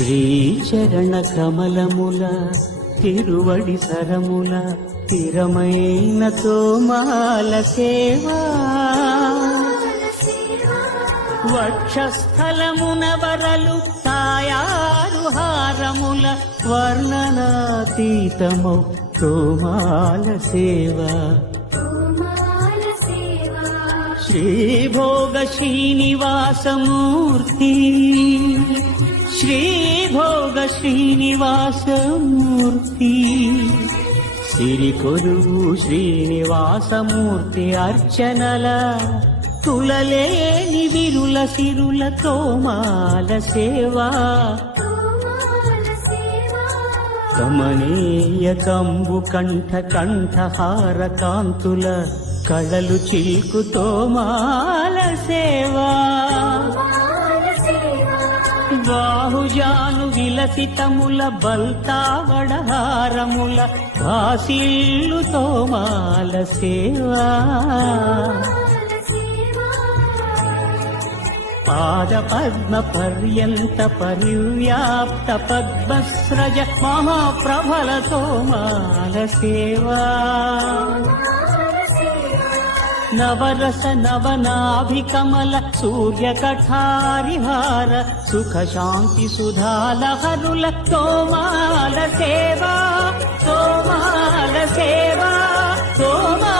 శ్రీచరణ కమలముల తిరువడి సరముల స్థిరమైన తోమాల సేవా వక్షస్థలమున వరలు తాయారు హారముల వర్ణనాతీతమౌ తోమాల సేవా శ్రీభోగ శ్రీనివాసమూర్తి శ్రీభోగ శ్రీనివాసమూర్తి సిరికొలువు శ్రీనివాసమూర్తి అర్చనల తులలేని విరుల సిరుల తోమాల సేవా కమనీయ కంబు కంఠ కంఠహార కాంతుల కళలు చిల్కు తోమాల సేవా బాహుజాను విలసితముల బల్తావడహారముల కాశీల్లు తోమాల సేవా పాద పద్మ పర్యంత పరివ్యాప్త పద్మస్రజ మహాప్రభల తోమాల సేవా నవరస నవనాభికమల సూర్యకఠారిహార సుఖ శాంతి సుధాలహరుల తోమాల సేవా తోమాల సేవా తోమాల